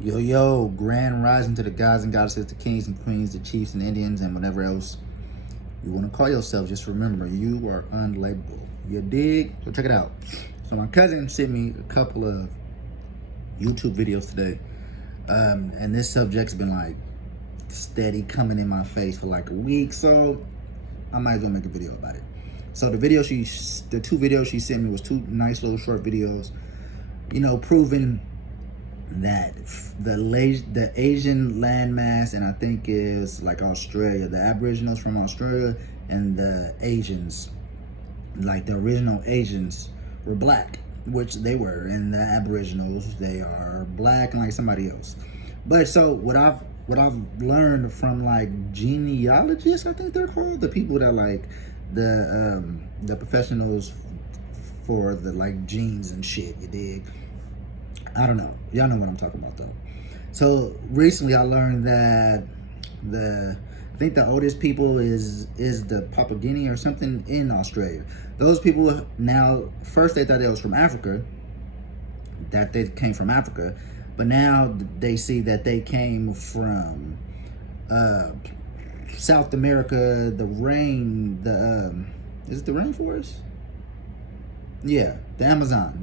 Yo, yo, grand rising to the gods and goddesses, the kings and queens, the chiefs and Indians, and whatever else you want to call yourself. Just remember, you are unlabelable. You dig? So check it out. So my cousin sent me a couple of YouTube videos today, and this subject's been like steady coming in my face for like a week, so I might as well make a video about it. So the two videos she sent me was two nice little short videos, proving that the Asian landmass, and I think is like Australia, the Aboriginals from Australia and the Asians, like the original Asians, were black, which they were, and the Aboriginals, they are black and like somebody else. But so what I've learned from like genealogists, I think they're called, the people that like the professionals for the like genes and shit, you dig? I don't know. Y'all know what I'm talking about though. So recently I learned that I think the oldest people is the Papua Guinea or something in Australia. Those people now, first they thought they was from Africa, that they came from Africa, but now they see that they came from South America, is it the rainforest? Yeah, the Amazon,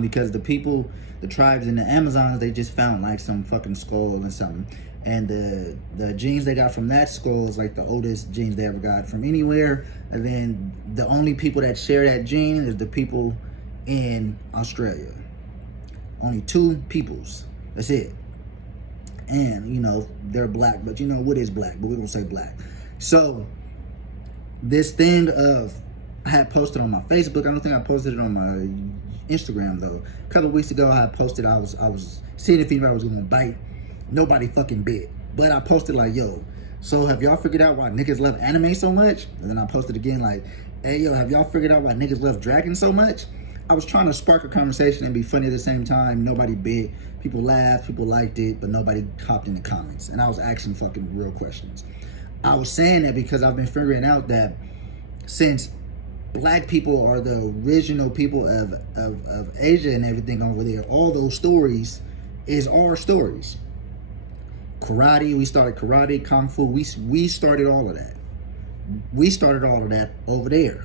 because the tribes in the Amazons, they just found like some fucking skull and something, and the genes they got from that skull is like the oldest genes they ever got from anywhere. And then the only people that share that gene is the people in Australia. Only two peoples, that's it. And they're black, but what is black? But we're gonna say black. So this thing of, I had posted on my Facebook, I don't think I posted it on my Instagram though. A couple of weeks ago I had posted, I was seeing if anybody was gonna bite. Nobody fucking bit. But I posted like, yo, so have y'all figured out why niggas love anime so much? And then I posted again like, hey yo, have y'all figured out why niggas love dragons so much? I was trying to spark a conversation and be funny at the same time. Nobody bit. People laughed, people liked it, but nobody hopped in the comments. And I was asking fucking real questions. I was saying that because I've been figuring out that since black people are the original people of Asia and everything over there, all those stories is our stories. Karate, we started karate, kung fu, we started all of that. We started all of that over there.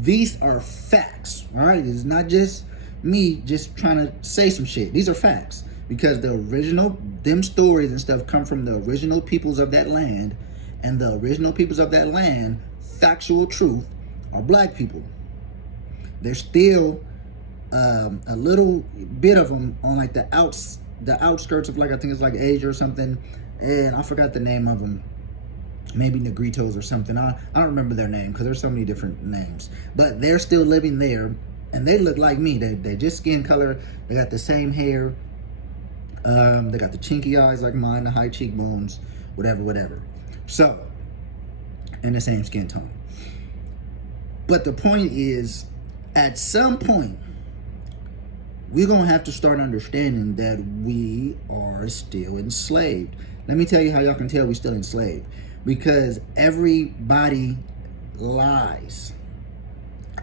These are facts, all right? It's not just me just trying to say some shit. These are facts, because them stories and stuff come from the original peoples of that land, and the original peoples of that land, factual truth, are black people. There's still a little bit of them on like the outskirts of, like, I think it's like Asia or something, and I forgot the name of them. Maybe Negritos or something. I don't remember their name because there's so many different names. But they're still living there, and they look like me. They just skin color. They got the same hair. They got the chinky eyes like mine, the high cheekbones, whatever. So, and the same skin tone. But the point is, at some point, we're going to have to start understanding that we are still enslaved. Let me tell you how y'all can tell we're still enslaved. Because everybody lies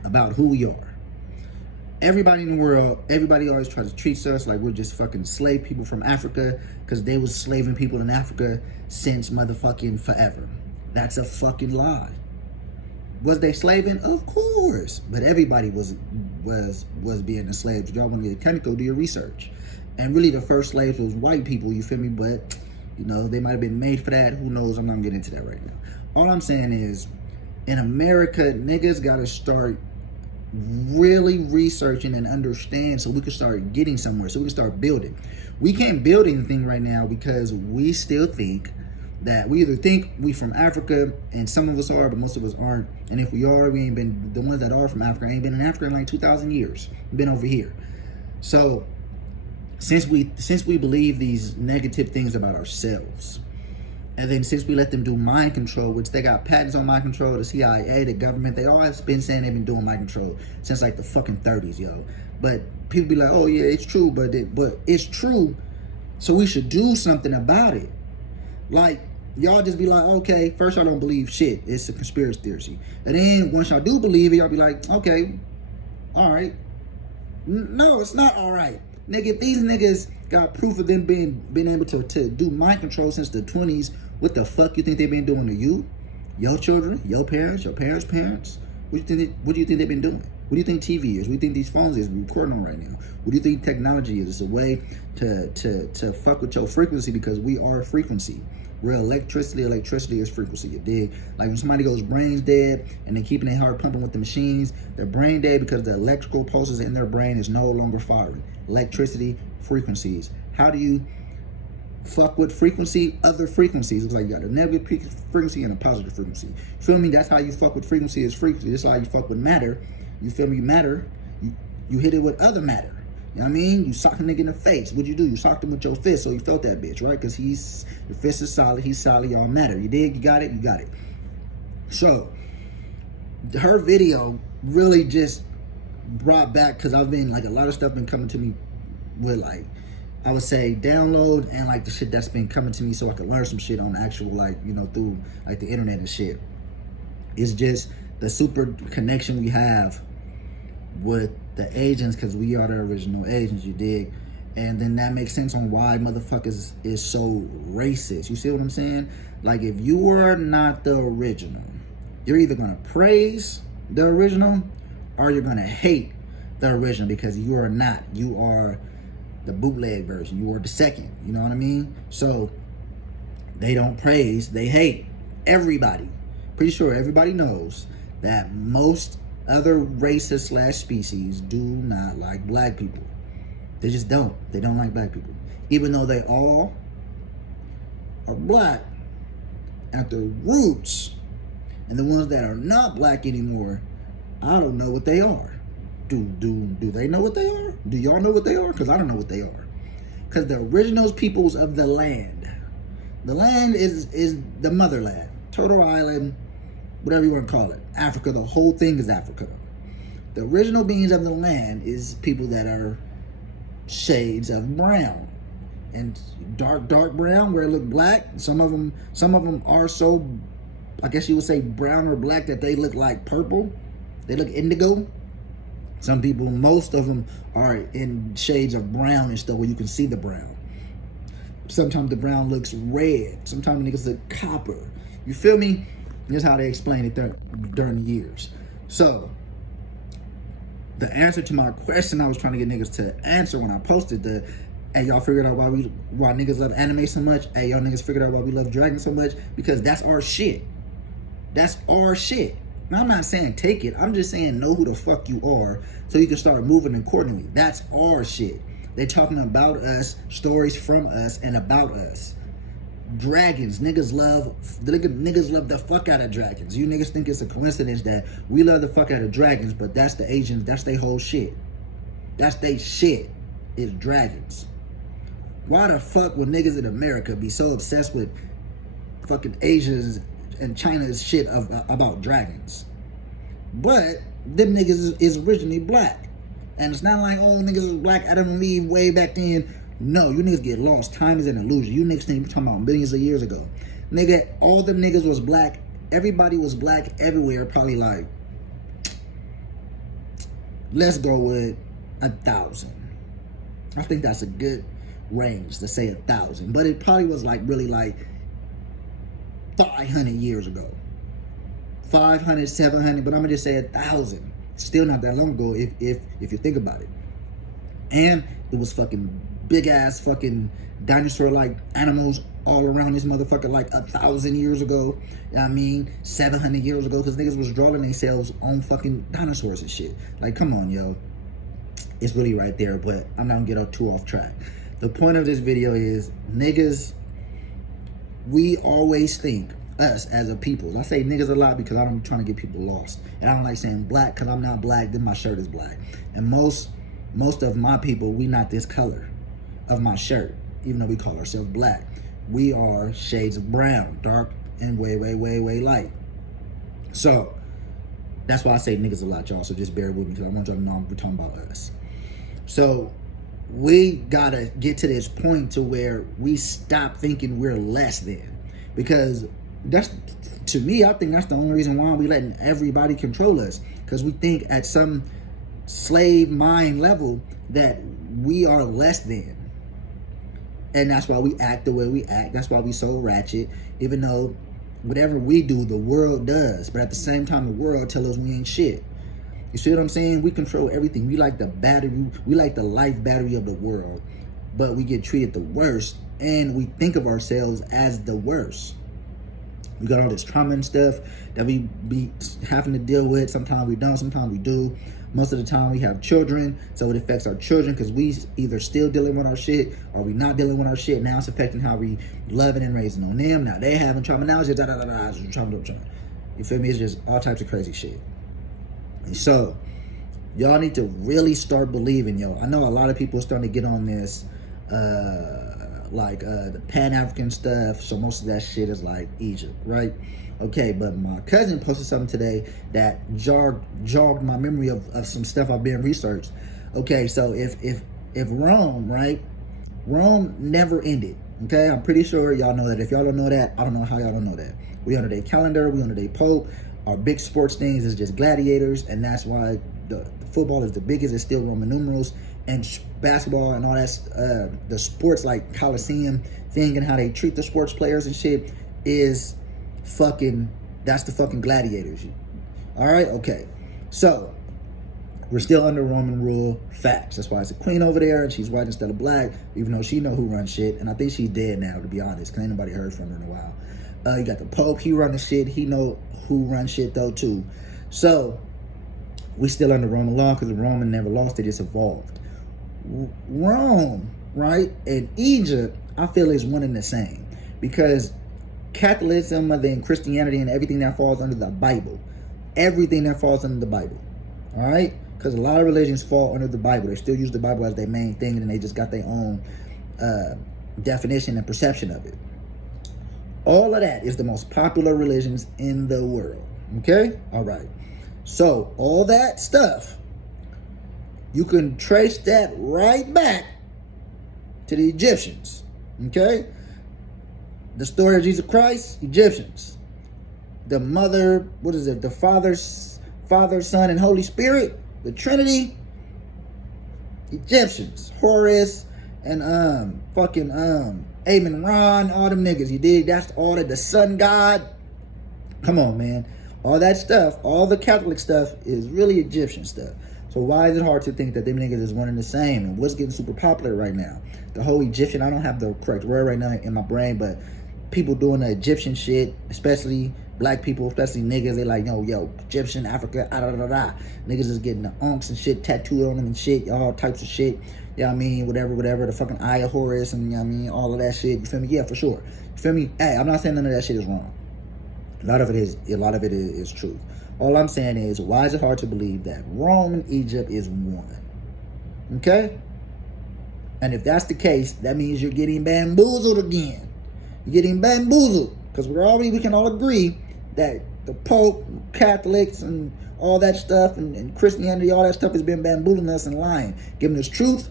about who we are. Everybody in the world, everybody always tries to treat us like we're just fucking slave people from Africa, because they was slaving people in Africa since motherfucking forever. That's a fucking lie. Was they slaving? Of course. But everybody was being enslaved. If y'all want to get technical, do your research. And really the first slaves was white people, you feel me? But they might have been made for that. Who knows? I'm not getting into that right now. All I'm saying is, in America, niggas gotta start really researching and understand so we can start getting somewhere, so we can start building. We can't build anything right now because we still think that we either think we from Africa, and some of us are, but most of us aren't. And if we are, we ain't been, the ones that are from Africa ain't been in Africa in like 2,000 years. We've been over here. So since we believe these negative things about ourselves, and then since we let them do mind control, which they got patents on mind control, the CIA, the government, they all have been saying they've been doing mind control since like the fucking 30s, yo. But people be like, oh yeah, it's true, but it's true, so we should do something about it. Like, y'all just be like, okay, first y'all don't believe shit, it's a conspiracy theory. And then once y'all do believe it, y'all be like, okay, all right. No, it's not all right. Nigga, if these niggas got proof of them being able to do mind control since the 20s, what the fuck you think they've been doing to you? Your children, your parents' parents? What do you think they've been doing? What do you think TV is? What do you think these phones is we're recording on right now? What do you think technology is? It's a way to fuck with your frequency, because we are frequency. We're electricity. Electricity is frequency, you dig? Like when somebody goes brain's dead and they're keeping their heart pumping with the machines, they're brain dead because the electrical pulses in their brain is no longer firing. Electricity, frequencies. How do you fuck with frequency? Other frequencies. It's like you got a negative frequency and a positive frequency. Feel me? That's how you fuck with frequency, is frequency. That's how you fuck with matter. You feel me? Matter. You hit it with other matter. You know what I mean? You sock a nigga in the face. What'd you do? You socked him with your fist, so you felt that bitch, right? Because your fist is solid, he's solid, y'all matter. You dig? You got it? You got it. So, her video really just brought back, because I've been, like, a lot of stuff been coming to me with, like, I would say download, and, like, the shit that's been coming to me so I can learn some shit on actual, like, you know, through, like, the internet and shit. It's just the super connection we have with the agents, because we are the original agents, you dig? And then that makes sense on why motherfuckers is so racist. You see what I'm saying? Like, if you are not the original, you're either gonna praise the original or you're gonna hate the original, because you are not. You are the bootleg version. You are the second. You know what I mean? So they don't praise, they hate everybody. Pretty sure everybody knows that most other races / species do not like black people. They just don't. They don't like black people. Even though they all are black at the roots. And the ones that are not black anymore, I don't know what they are. Do they know what they are? Do y'all know what they are? Because I don't know what they are. Because the original peoples of the land. The land is the motherland. Turtle Island, whatever you want to call it. Africa, the whole thing is Africa. The original beings of the land is people that are shades of brown. And dark brown where it look black. Some of them are so, I guess you would say, brown or black that they look like purple. They look indigo. Some people, most of them are in shades of brown and stuff where you can see the brown. Sometimes the brown looks red. Sometimes the niggas look copper. You feel me? That's how they explain it during the years. So, the answer to my question I was trying to get niggas to answer when I posted hey, y'all figured out why niggas love anime so much? Hey, y'all niggas figured out why we love dragons so much? Because that's our shit. That's our shit. Now, I'm not saying take it. I'm just saying know who the fuck you are so you can start moving accordingly. That's our shit. They talking about us, stories from us, and about us. Dragons, niggas love the fuck out of dragons. You niggas think it's a coincidence that we love the fuck out of dragons, but that's the Asians, that's their whole shit. That's they shit, is dragons. Why the fuck would niggas in America be so obsessed with fucking Asians and China's shit about dragons? But them niggas is originally black. And it's not like, oh, niggas is black, Adam and Eve way back then. No, you niggas get lost. Time is an illusion. You niggas think we're talking about millions of years ago. Nigga, all them niggas was black. Everybody was black everywhere. Probably like, let's go with 1,000. I think that's a good range to say 1,000. But it probably was like really like 500 years ago. 500, 700, but I'm gonna just say 1,000. Still not that long ago if you think about it. And it was fucking big ass fucking dinosaur like animals all around this motherfucker like 1,000 years ago. You know what I mean? 700 years ago, because niggas was drawing themselves on fucking dinosaurs and shit. Like, come on, yo. It's really right there, but I'm not gonna get too off track. The point of this video is, niggas, we always think, us as a people, I say niggas a lot because I'm trying to get people lost. And I don't like saying black because I'm not black, then my shirt is black. And most of my people, we not this color of my shirt, even though we call ourselves black. We are shades of brown, dark and way light. So that's why I say niggas a lot, y'all. So just bear with me because I want y'all to know we're talking about us. So we gotta get to this point to where we stop thinking we're less than, because that's, to me, I think that's the only reason why we letting everybody control us, because we think at some slave mind level that we are less than. And that's why we act the way we act. That's why we so ratchet. Even though whatever we do, the world does. But at the same time, the world tell us we ain't shit. You see what I'm saying? We control everything. We like the battery. We like the life battery of the world. But we get treated the worst. And we think of ourselves as the worst. We got all this trauma and stuff that we be having to deal with. Sometimes we don't. Sometimes we do. Most of the time we have children, so it affects our children because we either still dealing with our shit or we not dealing with our shit. Now it's affecting how we loving and raising on them. Now they having trauma. Now it's just trauma. You feel me? It's just all types of crazy shit. And so y'all need to really start believing, yo. I know a lot of people are starting to get on this the Pan-African stuff, so most of that shit is like Egypt, right? Okay, but my cousin posted something today that jogged my memory of some stuff I've been researched. Okay, so if Rome, right? Rome never ended. Okay, I'm pretty sure y'all know that. If y'all don't know that, I don't know how y'all don't know that. We under their calendar, we under their pope. Our big sports things is just gladiators, and that's why the football is the biggest. It's still Roman numerals, and basketball and all that. The sports like Coliseum thing and how they treat the sports players and shit is that's the fucking gladiators. All right, okay. So we're still under Roman rule. Facts. That's why it's a queen over there, and she's white instead of black, even though she know who runs shit. And I think she's dead now, to be honest, because ain't nobody heard from her in a while. You got the Pope. He run the shit. He know who runs shit though too. So we still under Roman law because the Roman never lost. They just evolved. Rome, right, and Egypt, I feel is one and the same because Catholicism and then Christianity and everything that falls under the Bible, everything that falls under the Bible, all right, because a lot of religions fall under the Bible. They still use the Bible as their main thing, and they just got their own definition and perception of it. All of that is the most popular religions in the world. Okay, all right. So all that stuff, you can trace that right back to the Egyptians. Okay, the story of Jesus Christ, Egyptians. The mother, what is it? The Father, Son, and Holy Spirit, the Trinity, Egyptians. Horus and Amen-Ron, all them niggas, you dig? That's all the sun god. Come on, man. All that stuff, all the Catholic stuff is really Egyptian stuff. So why is it hard to think that them niggas is one and the same? And what's getting super popular right now? The whole Egyptian, I don't have the correct word right now in my brain, but people doing the Egyptian shit, especially black people, especially niggas, they like, yo, Egyptian, Africa, Niggas is getting the unks and shit tattooed on them and shit, all types of shit. You know what I mean? Whatever, the fucking Eye of Horus and, you know what I mean, all of that shit. You feel me? Yeah, for sure. You feel me? Hey, I'm not saying none of that shit is wrong. A lot of it is truth. All I'm saying is, why is it hard to believe that Rome and Egypt is one? Okay? And if that's the case, that means you're getting bamboozled again. You're getting bamboozled. Because we can all agree that the Pope, Catholics, and all that stuff, and Christianity, all that stuff has been bamboozling us and lying. Giving us truth,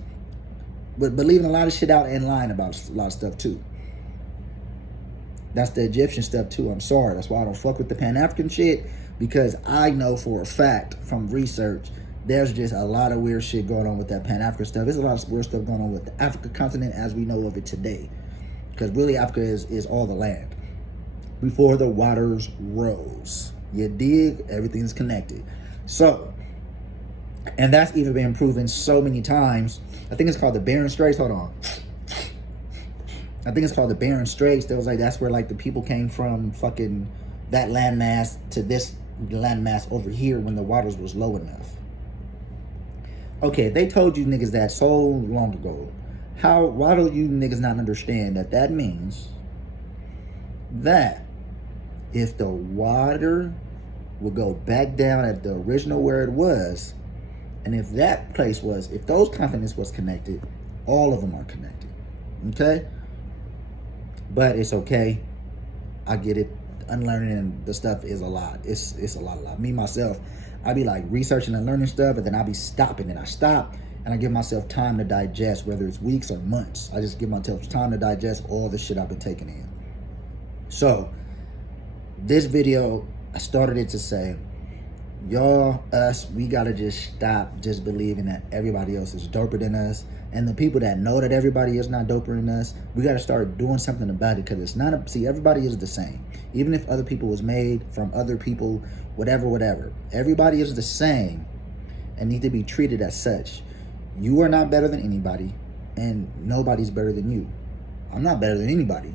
but believing a lot of shit out and lying about a lot of stuff too. That's the Egyptian stuff too. I'm sorry. That's why I don't fuck with the Pan-African shit. Because I know for a fact from research, there's just a lot of weird shit going on with that Pan-African stuff. There's a lot of weird stuff going on with the Africa continent as we know of it today. Because really Africa is all the land. Before the waters rose. You dig? Everything's connected. So, and that's even been proven so many times. I think it's called the Barren Straits. Hold on. I think it's called the Barren Straits. There was like, that's where like the people came from, fucking that landmass to this landmass over here when the waters was low enough. Okay, they told you niggas that so long ago. Why don't you niggas not understand that means that if the water would go back down at the original where it was, and if those continents was connected, all of them are connected. Okay? But it's okay. I get it. Unlearning the stuff is a lot. It's a lot. Me, myself, I be like researching and learning stuff, and then I be stopping, and I stop, and I give myself time to digest, whether it's weeks or months. I just give myself time to digest all the shit I've been taking in. So, this video, I started it to say, y'all, we gotta just stop just believing that everybody else is doper than us, And the people that know that everybody is not doper than us, we got to start doing something about it, because it's not see, everybody is the same. Even if other people was made from other people, whatever, everybody is the same and need to be treated as such. You are not better than anybody, and nobody's better than you. I'm not better than anybody,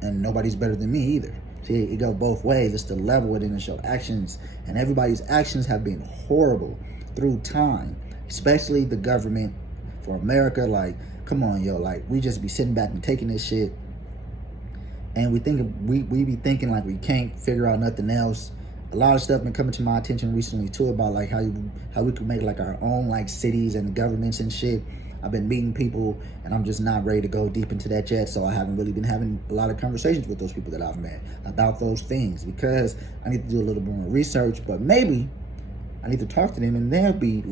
and nobody's better than me either. See, it goes both ways. It's to level it and show actions, and everybody's actions have been horrible through time, especially the government for America. Like, come on, yo, like, we just be sitting back and taking this shit, and we be thinking like we can't figure out nothing else. A lot of stuff been coming to my attention recently too, about like how we could make like our own like cities and governments and shit. I've been meeting people, and I'm just not ready to go deep into that yet, so I haven't really been having a lot of conversations with those people that I've met about those things, because I need to do a little bit more research. But maybe I need to talk to them, and they'll be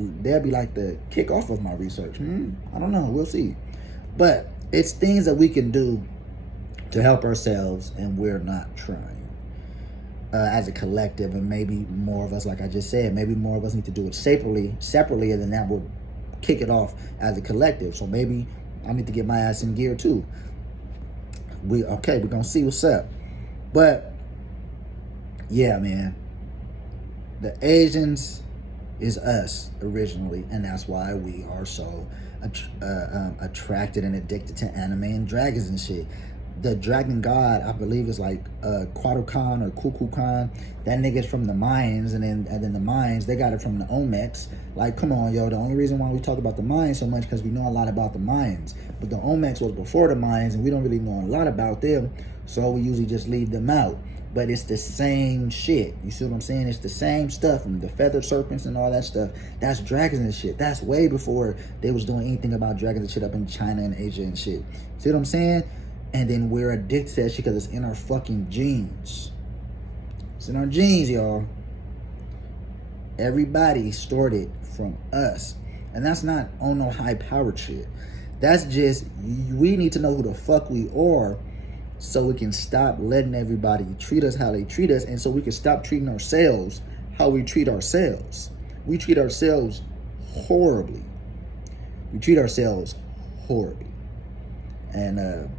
like the kickoff of my research. I don't know, we'll see. But it's things that we can do to help ourselves, and we're not trying as a collective. And maybe more of us, like I just said, maybe more of us need to do it separately, and then that will kick it off as a collective. So maybe I need to get my ass in gear too. We're gonna see what's up. But yeah, man, the Asians is us originally, and that's why we are so attracted and addicted to anime and dragons and shit. The dragon god, I believe, is like Kwarukan or Kukulkan. That nigga's from the Mayans, and then the Mayans, they got it from the Olmecs. Like, come on, yo. The only reason why we talk about the Mayans so much because we know a lot about the Mayans, but the Olmecs was before the Mayans, and we don't really know a lot about them, so we usually just leave them out. But it's the same shit. You see what I'm saying? It's the same stuff, and the feather serpents and all that stuff. That's dragons and shit. That's way before they was doing anything about dragons and shit up in China and Asia and shit. See what I'm saying? And then we're addicted to that shit because it's in our fucking genes. It's in our genes, y'all. Everybody stored it from us. And that's not on no high-powered shit. That's just, we need to know who the fuck we are, so we can stop letting everybody treat us how they treat us, and so we can stop treating ourselves how we treat ourselves. We treat ourselves horribly. We treat ourselves horribly. And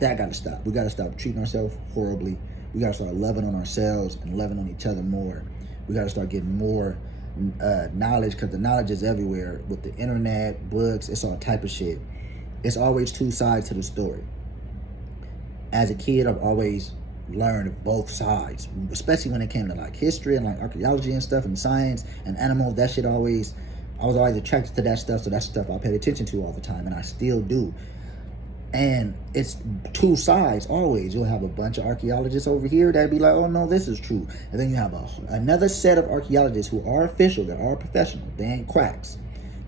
that gotta stop. We gotta stop treating ourselves horribly. We gotta start loving on ourselves and loving on each other more. We gotta start getting more knowledge, because the knowledge is everywhere. With the internet, books, it's all type of shit. It's always two sides to the story. As a kid, I've always learned both sides, especially when it came to like history and like archaeology and stuff and science and animals. That shit I was always attracted to that stuff, so that's stuff I paid attention to all the time, and I still do. And it's two sides always. You'll have a bunch of archaeologists over here that'd be like, oh no, this is true. And then you have another set of archaeologists who are official, that are professional, they ain't quacks,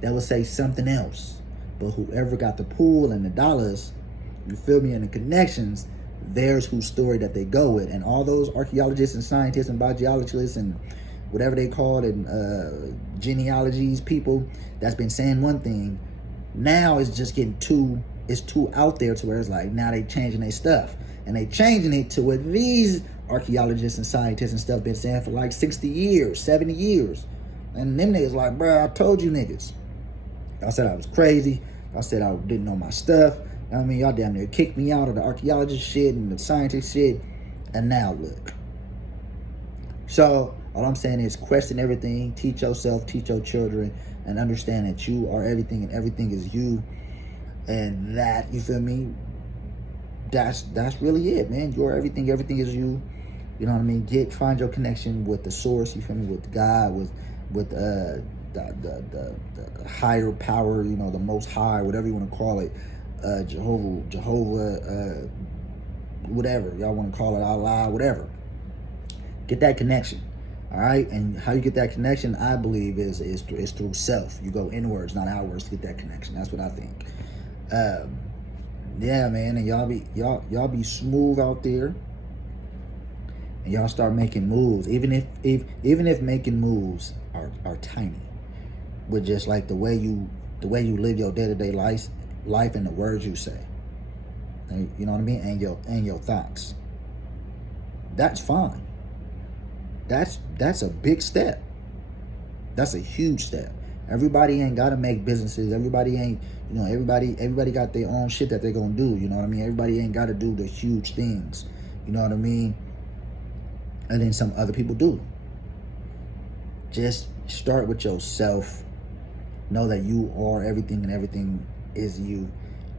that will say something else. But whoever got the pool and the dollars, you feel me, and the connections, there's whose story that they go with. And all those archaeologists and scientists and biologists and whatever they call it, and genealogies, people that's been saying one thing, now it's just getting too out there, to where it's like, now they changing their stuff, and they changing it to what these archaeologists and scientists and stuff been saying for like 60 years, 70 years. And them niggas like, bro, I told you niggas. I said I was crazy. I said I didn't know my stuff. I mean, y'all damn near kicked me out of the archaeologist shit and the scientist shit. And now look. So all I'm saying is question everything, teach yourself, teach your children, and understand that you are everything and everything is you. And that, you feel me, that's really it, man. You're everything is you. You know what I mean? Find your connection with the source, you feel me, with God, with the higher power, you know, the most high, whatever you want to call it, Jehovah, whatever y'all want to call it, Allah, whatever. Get that connection. All right, and how you get that connection, I believe, is through self. You go inwards, not outwards, to get that connection. That's what I think. Yeah, man, and y'all be smooth out there, and y'all start making moves, even if making moves are tiny, with just like the way you live your day-to-day life and the words you say, and, you know what I mean, and your thoughts. That's fine. That's a big step. That's a huge step. Everybody ain't gotta make businesses. Everybody ain't, everybody got their own shit that they're gonna do. You know what I mean? Everybody ain't gotta do the huge things. You know what I mean? And then some other people do. Just start with yourself. Know that you are everything and everything is you.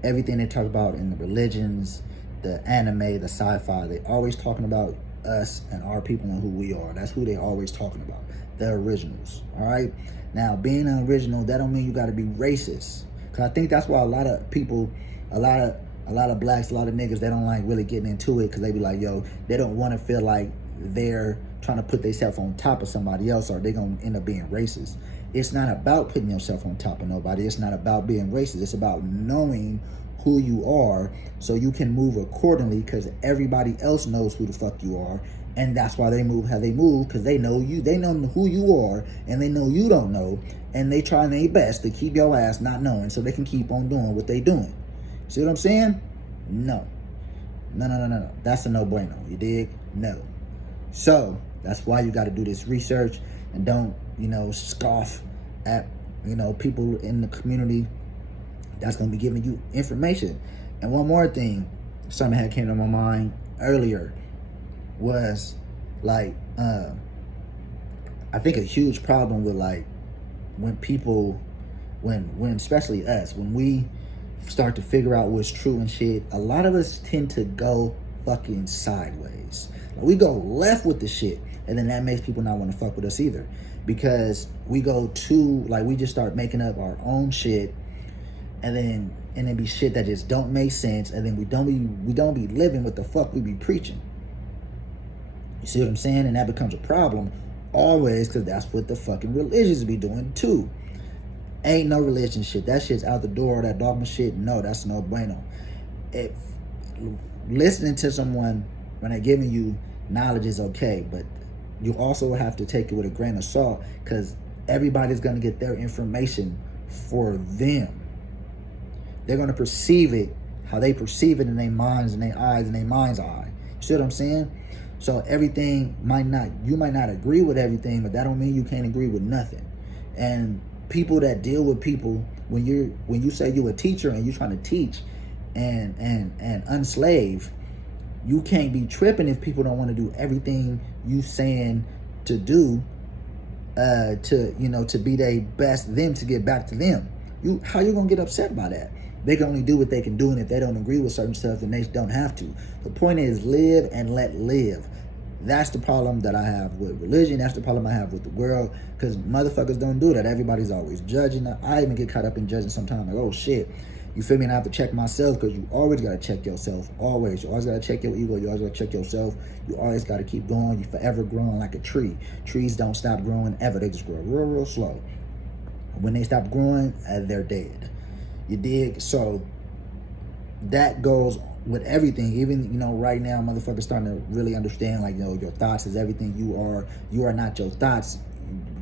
Everything they talk about in the religions, the anime, the sci-fi, they always talking about us and our people and who we are. That's who they always talking about. The originals. All right. Now, being an original, that don't mean you got to be racist. Cause I think that's why a lot of people, a lot of blacks, a lot of niggas, they don't like really getting into it because they be like, yo, they don't want to feel like they're trying to put themselves on top of somebody else or they're going to end up being racist. It's not about putting yourself on top of nobody. It's not about being racist. It's about knowing who you are so you can move accordingly because everybody else knows who the fuck you are. And that's why they move how they move, because they know you. They know who you are, and they know you don't know. And they try their best to keep your ass not knowing so they can keep on doing what they doing. See what I'm saying? No. No. That's a no bueno. You dig? No. So, that's why you got to do this research and don't, scoff at, people in the community that's going to be giving you information. And one more thing, something that came to my mind earlier was like, I think a huge problem with like when people, when especially us, when we start to figure out what's true and shit, a lot of us tend to go fucking sideways. Like, we go left with the shit, and then that makes people not want to fuck with us either, because we go too, like, we just start making up our own shit, and then be shit that just don't make sense, and then we don't be living what the fuck we be preaching. You see what I'm saying? And that becomes a problem always, because that's what the fucking religions be doing too. Ain't no religion shit. That shit's out the door. That dogma shit, no, that's no bueno. Listening to someone when they're giving you knowledge is okay, but you also have to take it with a grain of salt, because everybody's going to get their information for them. They're going to perceive it how they perceive it in their minds and their eyes and their mind's eye. You see what I'm saying? So everything you might not agree with everything, but that don't mean you can't agree with nothing. And people that deal with people, when you say you're a teacher and you're trying to teach and unslave, you can't be tripping if people don't want to do everything you saying to do, to be their best them, to get back to them. How you gonna get upset by that? They can only do what they can do, and if they don't agree with certain stuff, then they don't have to. The point is, live and let live. That's the problem that I have with religion. That's the problem I have with the world, because motherfuckers don't do that. Everybody's always judging. I even get caught up in judging sometimes. Like, oh shit, you feel me? And I have to check myself, because you always got to check yourself. Always. You always got to check your ego. You always got to check yourself. You always got to keep going. You forever growing like a tree. Trees don't stop growing ever. They just grow real slow. When they stop growing, they're dead. You dig? So that goes with everything. Even, right now, motherfuckers starting to really understand, like, your thoughts is everything. You are not your thoughts.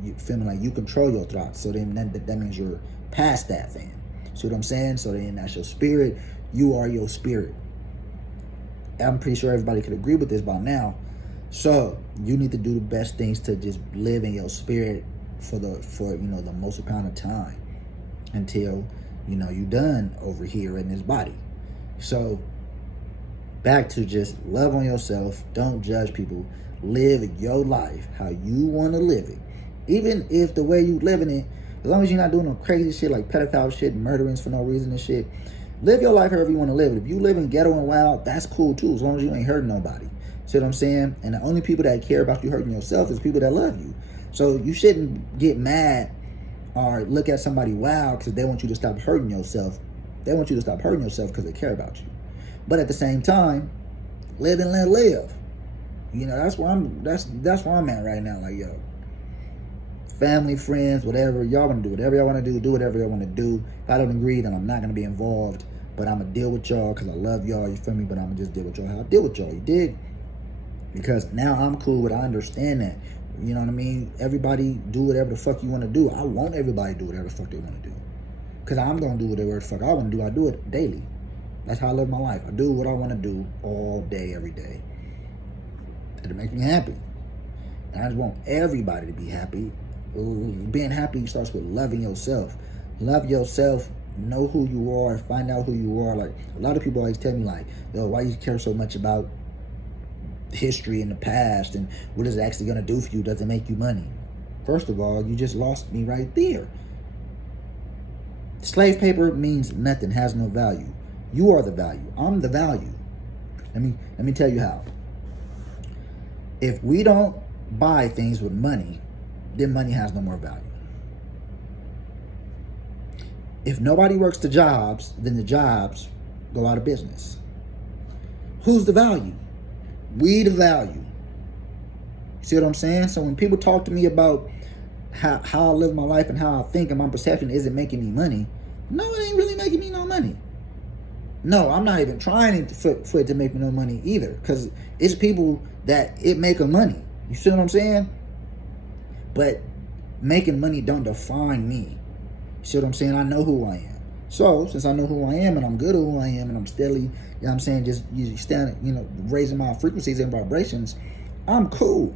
You feel me? Like, you control your thoughts. So then that means you're past that thing. See what I'm saying? So then that's your spirit. You are your spirit. I'm pretty sure everybody could agree with this by now. So you need to do the best things to just live in your spirit for the most amount of time until you done over here in this body. So back to just love on yourself. Don't judge people. Live your life how you want to live it. Even if the way you living it, as long as you're not doing no crazy shit like pedophile shit, murderings for no reason and shit, live your life however you want to live it. If you live in ghetto and wild, that's cool too, as long as you ain't hurting nobody. See what I'm saying? And the only people that care about you hurting yourself is people that love you. So you shouldn't get mad or look at somebody wild because they want you to stop hurting yourself. They want you to stop hurting yourself because they care about you. But at the same time, live and let live. That's where I'm at right now. Like, yo, family, friends, whatever y'all want to do, whatever y'all want to do whatever y'all want to do. If I don't agree, then I'm not gonna be involved. But I'm gonna deal with y'all because I love y'all. You feel me? But I'm gonna just deal with y'all how I deal with y'all. You dig? Because now I'm cool with. I understand that. You know what I mean? Everybody do whatever the fuck you want to do. I want everybody to do whatever the fuck they want to do. Because I'm going to do whatever the fuck I want to do. I do it daily. That's how I live my life. I do what I want to do all day, every day. And it makes me happy. And I just want everybody to be happy. Being happy starts with loving yourself. Love yourself. Know who you are. Find out who you are. Like, a lot of people always tell me, like, yo, why you care so much about history in the past and what is it actually going to do for you? Does it make you money? First of all, you just lost me right there. Slave paper means nothing, has no value. You are the value. I'm the value. Let me tell you how. If we don't buy things with money, then money has no more value. If nobody works the jobs, then the jobs go out of business. Who's the value? We the value. See what I'm saying? So when people talk to me about how I live my life and how I think and my perception isn't making me money, no, it ain't really making me no money. No, I'm not even trying for it to make me no money either, because it's people that it make a money. You see what I'm saying? But making money don't define me. You see what I'm saying? I know who I am. So since I know who I am and I'm good at who I am and I'm steadily, you know what I'm saying, just raising my frequencies and vibrations, I'm cool.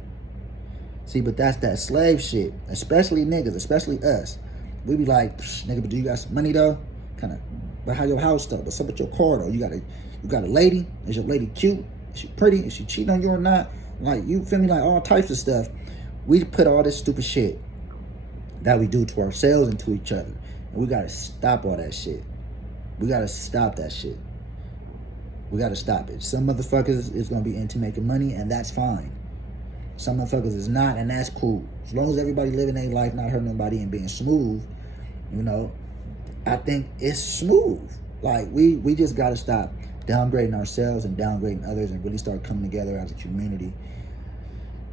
See, but that's that slave shit, especially niggas, especially us. We be like, nigga, but do you got some money though? Kind of, but how your house though? What's up with your car though? You got a lady? Is your lady cute? Is she pretty? Is she cheating on you or not? Like, you feel me? Like, all types of stuff. We put all this stupid shit that we do to ourselves and to each other. And we gotta stop all that shit. We gotta stop that shit. We gotta stop it. Some motherfuckers is gonna be into making money, and that's fine. Some motherfuckers is not, and that's cool. As long as everybody living their life, not hurting nobody and being smooth, I think it's smooth. Like, we just gotta stop downgrading ourselves and downgrading others and really start coming together as a community.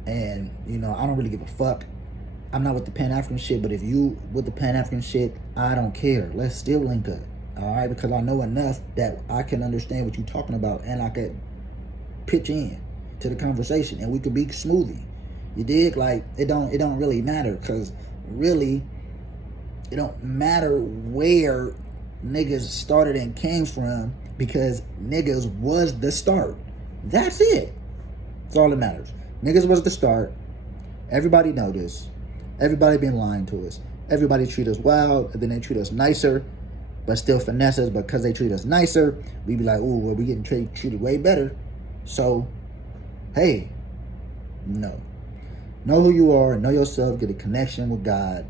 And, I don't really give a fuck. I'm not with the Pan-African shit, but if you with the Pan-African shit, I don't care. Let's still link up, all right? Because I know enough that I can understand what you're talking about, and I could pitch in to the conversation, and we could be smoothie. You dig? Like, it don't really matter, because really, it don't matter where niggas started and came from, because niggas was the start. That's it. That's all that matters. Niggas was the start. Everybody know this. Everybody been lying to us. Everybody treat us wild, and then they treat us nicer, but still finesse us. Because they treat us nicer, we be like, ooh, well, we getting treated way better. So, hey, no. Know who you are, know yourself, get a connection with God,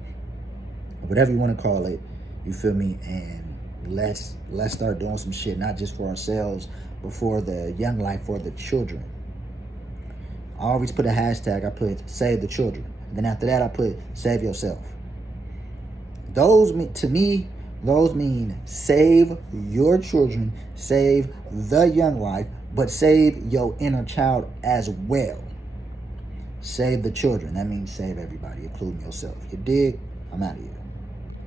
whatever you want to call it, you feel me? And let's start doing some shit, not just for ourselves, but for the young life, for the children. I always put a hashtag, I put save the children. And then after that, I put save yourself. Those mean save your children, save the young life, but save your inner child as well. Save the children. That means save everybody, including yourself. You dig? I'm out of here.